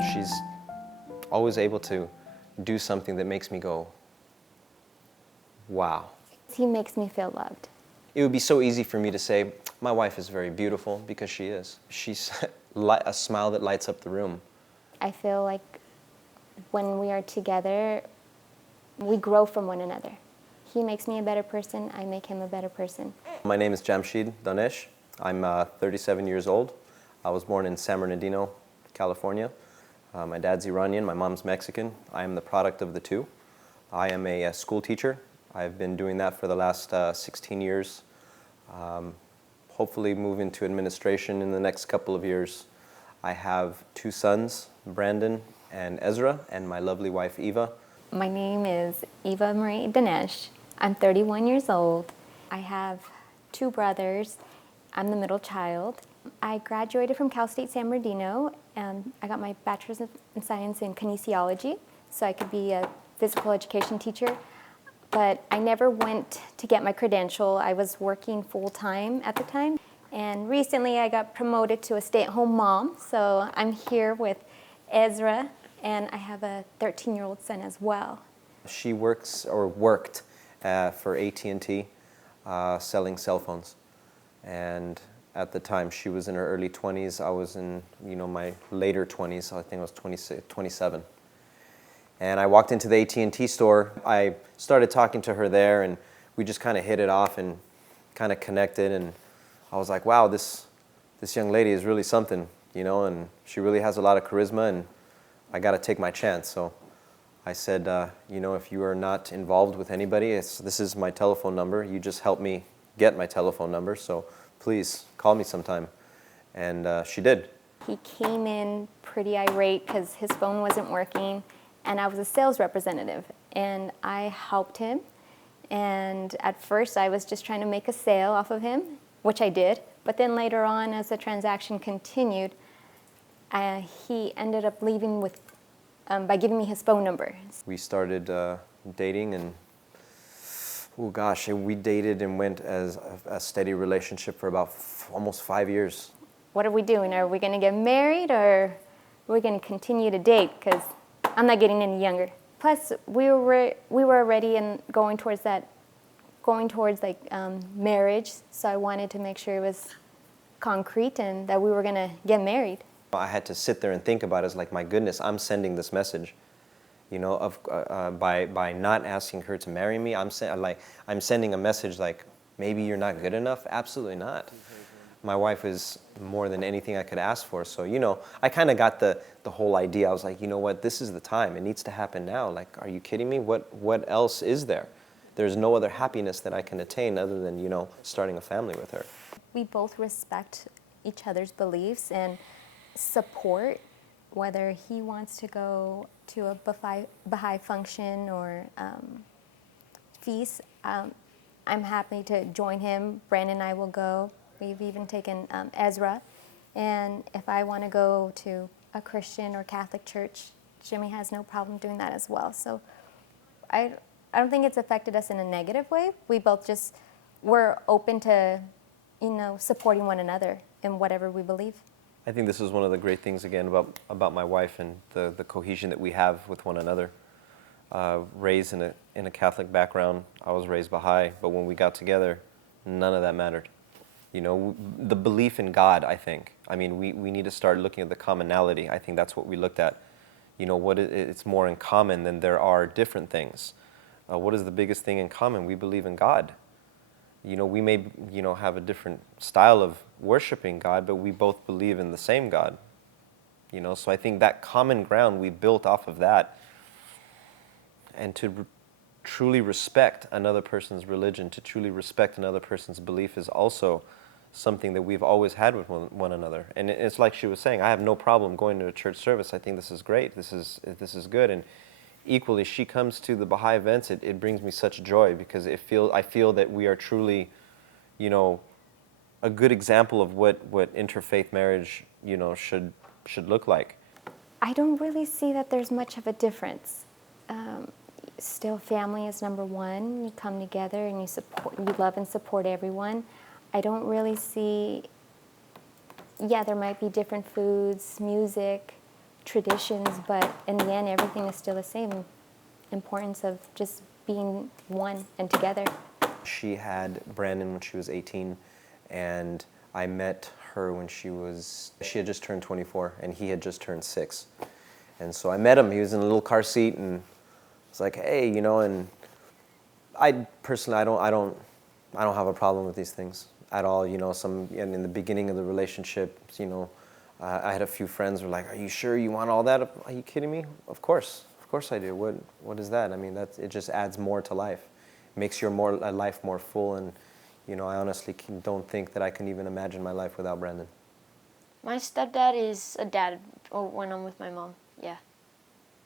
She's always able to do something that makes me go, wow. He makes me feel loved. It would be so easy for me to say, my wife is very beautiful, because she is. She's a smile that lights up the room. I feel like when we are together, we grow from one another. He makes me a better person, I make him a better person. My name is Hamid Danesh. I'm 37 years old. I was born in San Bernardino, California. My dad's Iranian, my mom's Mexican. I am the product of the two. I am a school teacher. I've been doing that for the last 16 years. Hopefully move into administration in the next couple of years. I have two sons, Brandon and Ezra, and my lovely wife, Eva. My name is Eva Marie Danesh. I'm 31 years old. I have two brothers. I'm the middle child. I graduated from Cal State San Bernardino, and I got my bachelor's in science in kinesiology, so I could be a physical education teacher. But I never went to get my credential. I was working full-time at the time. And recently I got promoted to a stay-at-home mom, so I'm here with Ezra, and I have a 13-year-old son as well. She works, or worked, for AT&T, selling cell phones. And at the time, she was in her early 20s. I was in, my later 20s. I think I was 26, 27. And I walked into the AT&T store. I started talking to her there, and we just kind of hit it off and kind of connected. And I was like, wow, this young lady is really something, and she really has a lot of charisma, and I got to take my chance. So I said, if you are not involved with anybody, this is my telephone number. You just help me get my telephone number, so please call me sometime. And she did. He came in pretty irate because his phone wasn't working, and I was a sales representative, and I helped him. And at first I was just trying to make a sale off of him, which I did, but then later on, as the transaction continued, he ended up leaving with by giving me his phone number. We started dating, and oh gosh, we dated and went as a steady relationship for about almost 5 years. What are we doing? Are we going to get married, or are we going to continue to date? Because I'm not getting any younger. Plus, we were already going towards marriage, so I wanted to make sure it was concrete and that we were going to get married. I had to sit there and think about it. It's like, my goodness, I'm sending this message, by not asking her to marry me. I'm sending a message like, maybe you're not good enough. Absolutely not. My wife is more than anything I could ask for. So, I kind of got the whole idea. I was like, you know what, this is the time. It needs to happen now. Like, are you kidding me? What else is there? There's no other happiness that I can attain other than, starting a family with her. We both respect each other's beliefs and support, whether he wants to go to a Baha'i function or feast. I'm happy to join him. Brandon and I will go. We've even taken Ezra. And if I want to go to a Christian or Catholic church, Jimmy has no problem doing that as well. So I don't think it's affected us in a negative way. We both we're open to, supporting one another in whatever we believe. I think this is one of the great things, again, about my wife and the cohesion that we have with one another. Raised in a Catholic background, I was raised Baha'i, but when we got together, none of that mattered. The belief in God, I think. I mean, we need to start looking at the commonality. I think that's what we looked at. It's more in common than there are different things. What is the biggest thing in common? We believe in God. We may, have a different style of worshiping God, but we both believe in the same God. So I think that common ground we built off of that, and to truly respect another person's religion, to truly respect another person's belief, is also something that we've always had with one another. And it's like she was saying, I have no problem going to a church service. I think this is great. This is good. And equally, she comes to the Baha'i events. It brings me such joy, because I feel that we are truly, a good example of what interfaith marriage, should look like. I don't really see that there's much of a difference. Still, family is number one. You come together and you love and support everyone. I don't really see, there might be different foods, music, traditions, but in the end, everything is still the same. Importance of just being one and together. She had Brandon when she was 18, and I met her when she had just turned 24, and he had just turned 6. And so I met him. He was in a little car seat, and it's like, hey, and I personally, I don't have a problem with these things at all. And in the beginning of the relationship, I had a few friends who were like, "Are you sure you want all that? Are you kidding me? Of course I do. What is that? I mean, it just adds more to life, makes your life more full." And I honestly don't think that I can even imagine my life without Brandon. My stepdad is a dad when I'm with my mom. Yeah.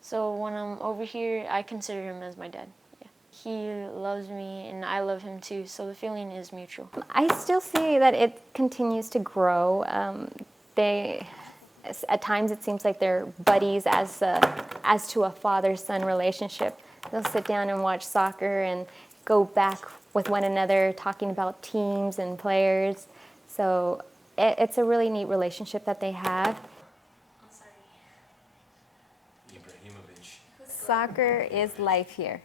So when I'm over here, I consider him as my dad. Yeah. He loves me and I love him too. So the feeling is mutual. I still see that it continues to grow. At times it seems like they're buddies as to a father-son relationship. They'll sit down and watch soccer and go back with one another, talking about teams and players. So it's a really neat relationship that they have. Soccer is life here.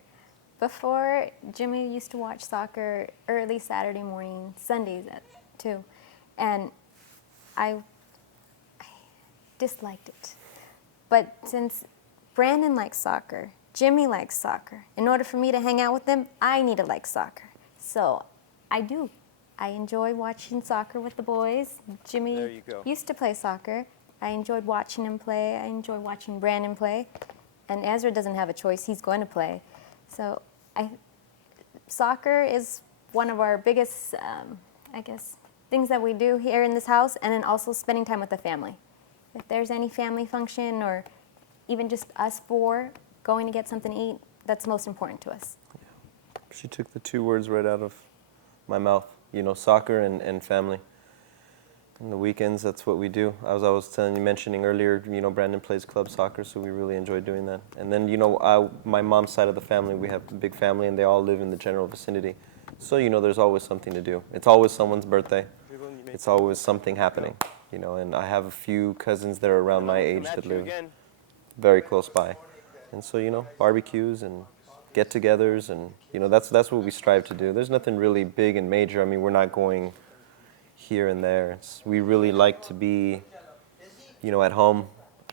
Before, Jimmy used to watch soccer early Saturday morning, Sundays too, and I disliked it. But since Brandon likes soccer, Jimmy likes soccer, in order for me to hang out with them, I need to like soccer. So I do. I enjoy watching soccer with the boys. Jimmy used to play soccer. I enjoyed watching him play. I enjoy watching Brandon play. And Ezra doesn't have a choice. He's going to play. So soccer is one of our biggest, things that we do here in this house, and then also spending time with the family. If there's any family function or even just us four going to get something to eat, that's most important to us. She took the 2 words right out of my mouth, soccer and family. On the weekends, that's what we do. I was mentioning earlier, Brandon plays club soccer, so we really enjoy doing that. And then, my mom's side of the family, we have a big family, and they all live in the general vicinity. So, there's always something to do. It's always someone's birthday. It's always something happening, and I have a few cousins that are around my age that live very close by. And so, barbecues and get-togethers, and, that's what we strive to do. There's nothing really big and major. I mean, we're not going here and there. We really like to be, at home,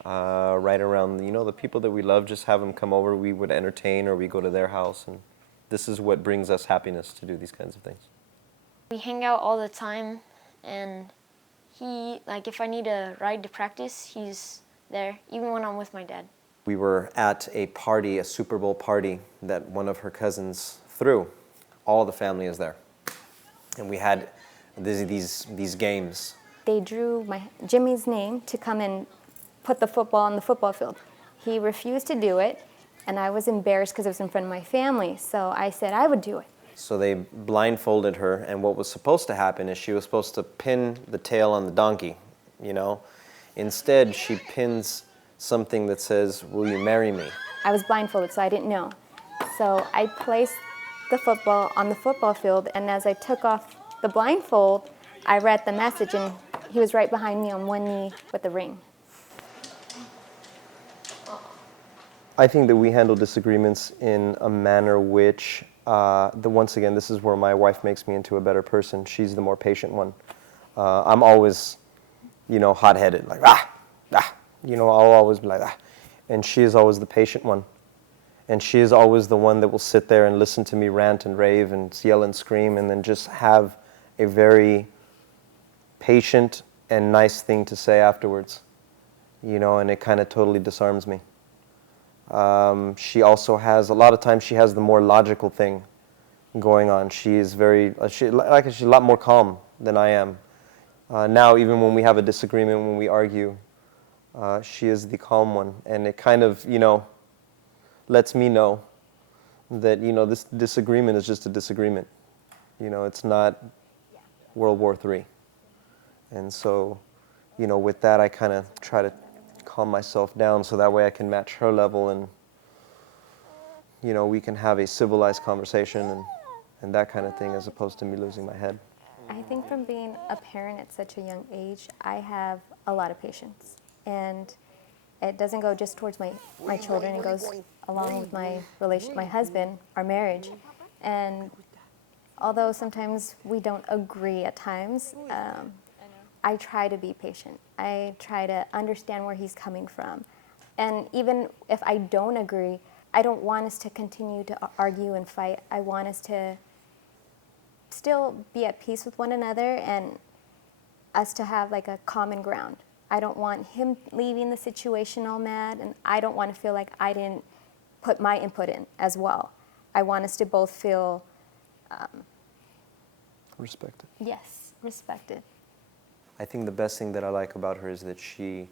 right around, the people that we love, just have them come over. We would entertain, or we go to their house, and this is what brings us happiness, to do these kinds of things. We hang out all the time, and if I need a ride to practice, he's there, even when I'm with my dad. We were at a party, a Super Bowl party that one of her cousins threw. All the family is there. And we had these games. They drew Jimmy's name to come and put the football on the football field. He refused to do it, and I was embarrassed because it was in front of my family, so I said I would do it. So they blindfolded her, and what was supposed to happen is she was supposed to pin the tail on the donkey, Instead, she pins something that says, "Will you marry me?" I was blindfolded, so I didn't know. So I placed the football on the football field, and as I took off the blindfold, I read the message, and he was right behind me on one knee with the ring. I think that we handle disagreements in a manner which, once again, this is where my wife makes me into a better person. She's the more patient one. I'm always, hot-headed, like, I'll always be like, and she is always the patient one. And she is always the one that will sit there and listen to me rant and rave and yell and scream, and then just have a very patient and nice thing to say afterwards, and it kind of totally disarms me. She also has, a lot of times she has the more logical thing going on. She is she's a lot more calm than I am. Now, even when we have a disagreement, when we argue, she is the calm one, and it kind of, lets me know that, this disagreement is just a disagreement. It's not World War III. And so, with that, I kind of try to calm myself down so that way I can match her level, and, we can have a civilized conversation and that kind of thing, as opposed to me losing my head. I think from being a parent at such a young age, I have a lot of patience. And It doesn't go just towards my children. It goes along with my husband, our marriage. And although sometimes we don't agree at times, I try to be patient. I try to understand where he's coming from. And even if I don't agree, I don't want us to continue to argue and fight. I want us to still be at peace with one another and us to have like a common ground. I don't want him leaving the situation all mad, and I don't want to feel like I didn't put my input in as well. I want us to both feel Respected. yes, respected. I think the best thing that I like about her is that she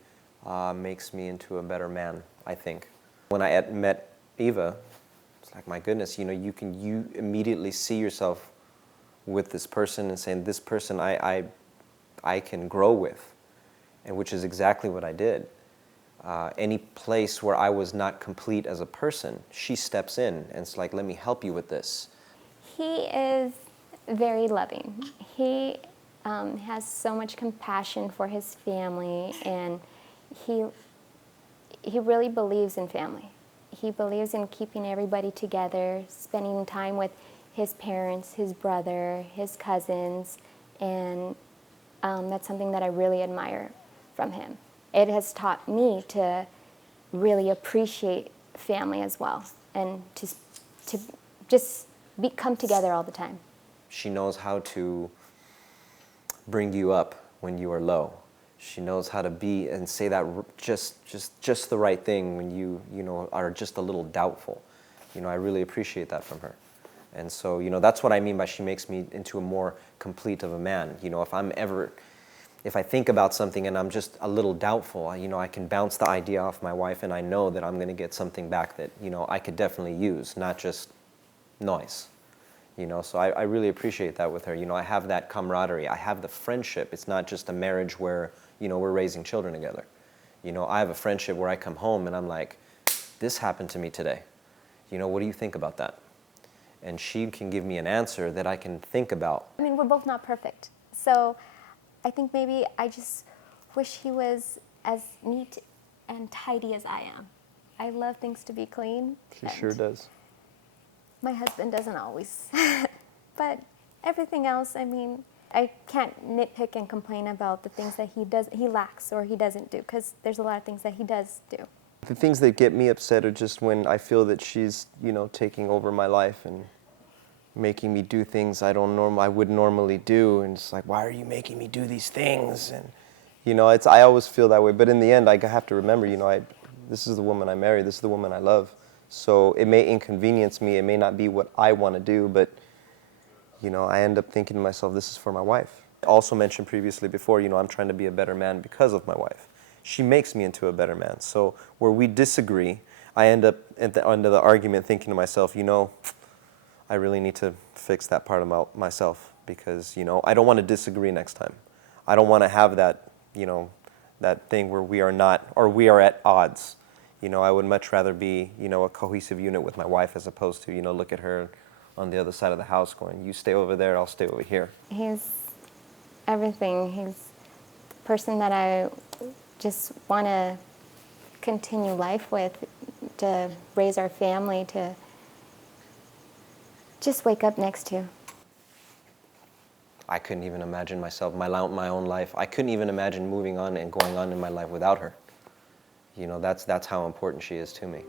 makes me into a better man, I think. When I met Eva, it's like, my goodness, you immediately see yourself with this person and saying, this person I can grow with, and which is exactly what I did. Any place where I was not complete as a person, she steps in and it's like, let me help you with this. He is very loving. He has so much compassion for his family, and he really believes in family. He believes in keeping everybody together, spending time with his parents, his brother, his cousins, and that's something that I really admire from him. It has taught me to really appreciate family as well, and to just come together all the time. She knows how to bring you up when you are low. She knows how to be and say that just the right thing when you are just a little doubtful. I really appreciate that from her. And so, that's what I mean by she makes me into a more complete of a man. If I think about something and I'm just a little doubtful, I can bounce the idea off my wife, and I know that I'm going to get something back that, I could definitely use, not just noise. So I really appreciate that with her. I have that camaraderie. I have the friendship. It's not just a marriage where, we're raising children together. I have a friendship where I come home and I'm like, this happened to me today. What do you think about that? And she can give me an answer that I can think about. I mean, we're both not perfect. So I think maybe I just wish he was as neat and tidy as I am. I love things to be clean. She sure does. My husband doesn't always. But everything else, I mean, I can't nitpick and complain about the things that he lacks or he doesn't do, because there's a lot of things that he does do. The things that get me upset are just when I feel that she's, taking over my life and making me do things I would normally do, and it's like, why are you making me do these things? And I always feel that way. But in the end, I have to remember, this is the woman I married, this is the woman I love. So it may inconvenience me, it may not be what I want to do, but I end up thinking to myself, this is for my wife. I also mentioned previously before, I'm trying to be a better man because of my wife. She makes me into a better man. So where we disagree, I end up at the end of the argument thinking to myself, I really need to fix that part of myself, because, I don't want to disagree next time. I don't want to have that, that thing where we are not, or we are at odds. I would much rather be, a cohesive unit with my wife, as opposed to, look at her on the other side of the house going, you stay over there, I'll stay over here. He's everything. He's the person that I just want to continue life with, to raise our family, to just wake up next to. I couldn't even imagine myself, my own life. I couldn't even imagine moving on and going on in my life without her. That's how important she is to me.